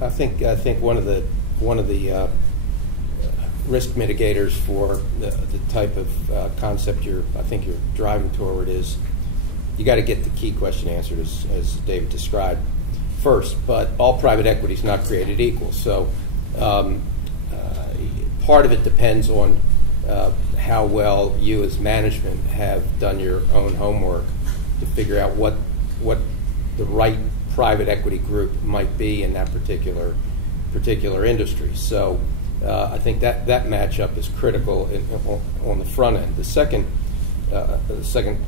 I think one of the risk mitigators for the type of concept you're driving toward is you got to get the key question answered as David described first. But all private equity is not created equal. So part of it depends on how well you as management have done your own homework to figure out what the right private equity group might be in that particular industry. So I think that matchup is critical on the front end. The second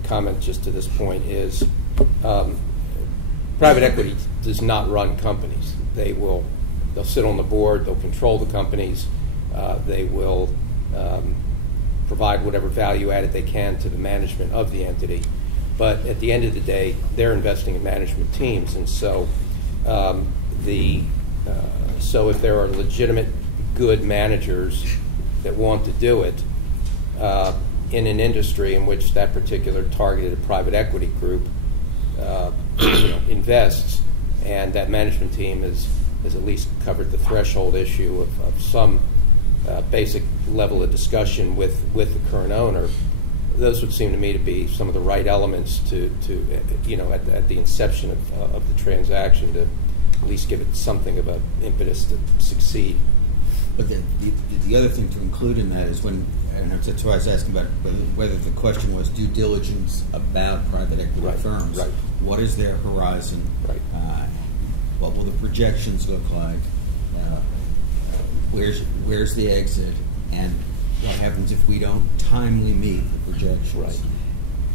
comment just to this point is private equity does not run companies. They'll sit on the board, they'll control the companies, they will provide whatever value added they can to the management of the entity. But at the end of the day, they're investing in management teams, and so so if there are legitimate, good managers that want to do it in an industry in which that particular targeted private equity group invests, and that management team has at least covered the threshold issue of some basic level of discussion with the current owner, those would seem to me to be some of the right elements to at the inception of the transaction to at least give it something of an impetus to succeed. But the other thing to include in that is and that's why I was asking about whether the question was due diligence about private equity firms. Right. What is their horizon? Right. What will the projections look like? Where's the exit? And what happens if we don't timely meet the projections? Right.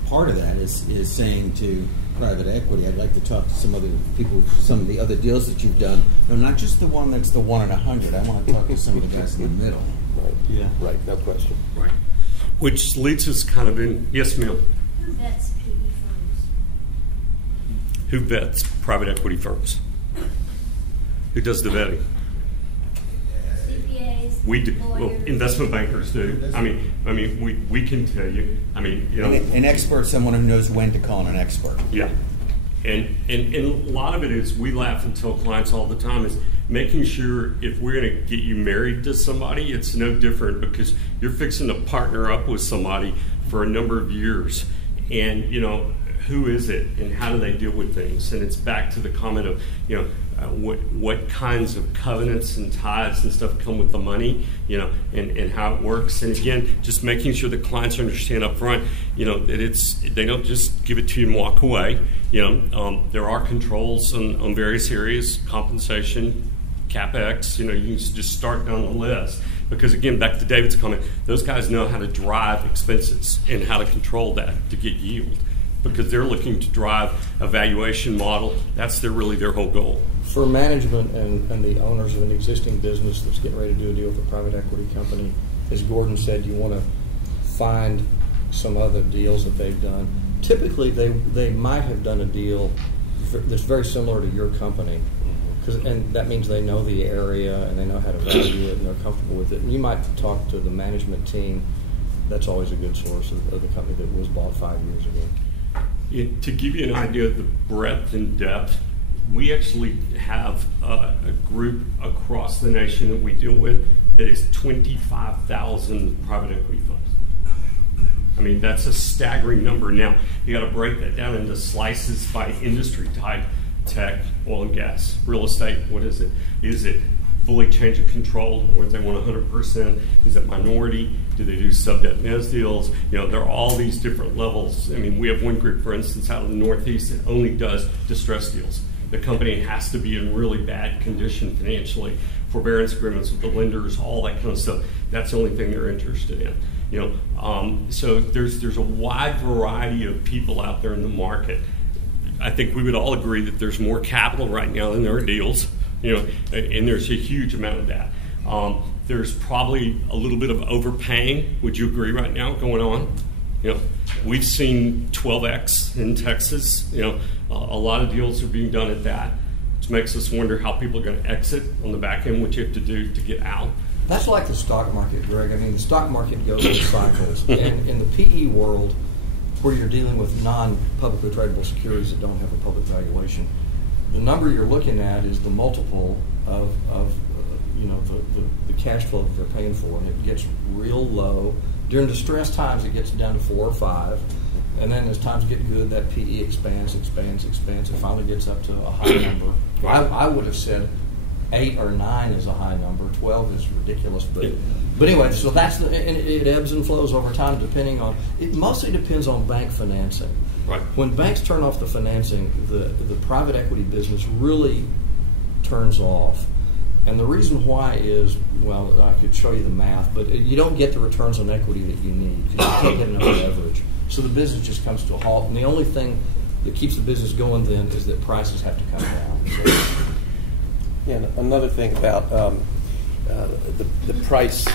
Part of that is saying to private equity, I'd like to talk to some other people, some of the other deals that you've done. No, not just the one that's the 1 in 100. I want to talk to some of the guys in the middle. Right. Yeah. Right. No question. Right. Which leads us kind of in. Yes, ma'am. Who vets PE firms? Who vets private equity firms? Who does the vetting? CPAs. We do. Lawyers. Well, investment bankers do. I mean, we can tell you. I mean, you know, an expert, someone who knows when to call an expert. Yeah, and a lot of it is we laugh and tell clients all the time is making sure if we're going to get you married to somebody, it's no different because you're fixing to partner up with somebody for a number of years, and you know who is it and how do they deal with things, and it's back to the comment of what kinds of covenants and ties and stuff come with the money, and how it works. And again, just making sure the clients understand up front, that they don't just give it to you and walk away. There are controls on various areas, compensation, CapEx, you can just start down the list. Because again, back to David's comment, those guys know how to drive expenses and how to control that to get yield. Because they're looking to drive a valuation model. That's really their whole goal. For management and the owners of an existing business that's getting ready to do a deal with a private equity company, as Gordon said, you want to find some other deals that they've done. Typically, they might have done a deal that's very similar to your company, and that means they know the area and they know how to value it and they're comfortable with it. And you might talk to the management team. That's always a good source of the company that was bought 5 years ago. To give you an idea of the breadth and depth, we actually have a group across the nation that we deal with that is 25,000 private equity funds. I mean, that's a staggering number. Now, you got to break that down into slices by industry type: tech, oil and gas, real estate. What is it? Is it fully change of control, or do they want 100%? Is it minority? Do they do sub-debt mezz deals? There are all these different levels. I mean, we have one group, for instance, out of the Northeast that only does distressed deals. The company has to be in really bad condition financially, forbearance agreements with the lenders, all that kind of stuff. That's the only thing they're interested in. So there's a wide variety of people out there in the market. I think we would all agree that there's more capital right now than there are deals. And there's a huge amount of that. There's probably a little bit of overpaying. Would you agree right now going on? We've seen 12x in Texas. A lot of deals are being done at that, which makes us wonder how people are going to exit on the back end, what you have to do to get out. That's like the stock market, Greg. I mean, the stock market goes in cycles. And in the PE world, where you're dealing with non-publicly tradable securities that don't have a public valuation, the number you're looking at is the multiple of the cash flow that they're paying for, and it gets real low. During distressed times, it gets down to 4 or 5, and then as times get good, that PE expands. It finally gets up to a high number. I would have said 8 or 9 is a high number. 12 is ridiculous, but anyway, so that's and it ebbs and flows over time depending on. It mostly depends on bank financing. Right. When banks turn off the financing, the private equity business really turns off. And the reason why is, well, I could show you the math, but you don't get the returns on equity that you need because you can't get enough leverage. So the business just comes to a halt. And the only thing that keeps the business going then is that prices have to come down. So, yeah, and another thing about the price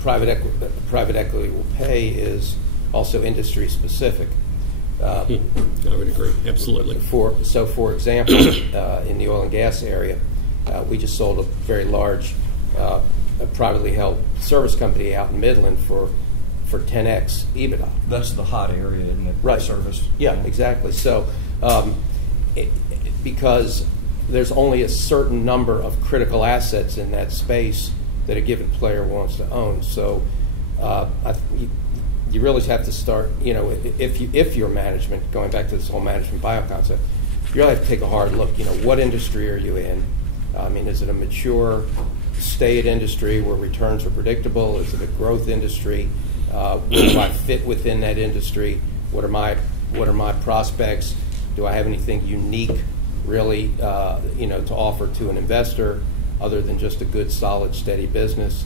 private equity will pay is also industry specific. I would agree, absolutely. For example, in the oil and gas area, we just sold a very large a privately held service company out in Midland for 10x EBITDA. that's the hot area, isn't it? Right. Service. Yeah, exactly. So because there's only a certain number of critical assets in that space that a given player wants to own. So you really have to start, if you're management, going back to this whole management buyout concept, you really have to take a hard look. What industry are you in? I mean, is it a mature, staid industry where returns are predictable? Is it a growth industry? Where do I fit within that industry? What are my prospects? Do I have anything unique, really, to offer to an investor other than just a good, solid, steady business?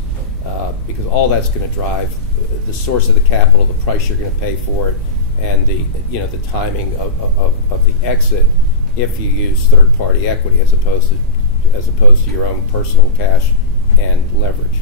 Because all that's going to drive the source of the capital, the price you're going to pay for it, and the timing of the exit if you use third-party equity as opposed to your own personal cash and leverage.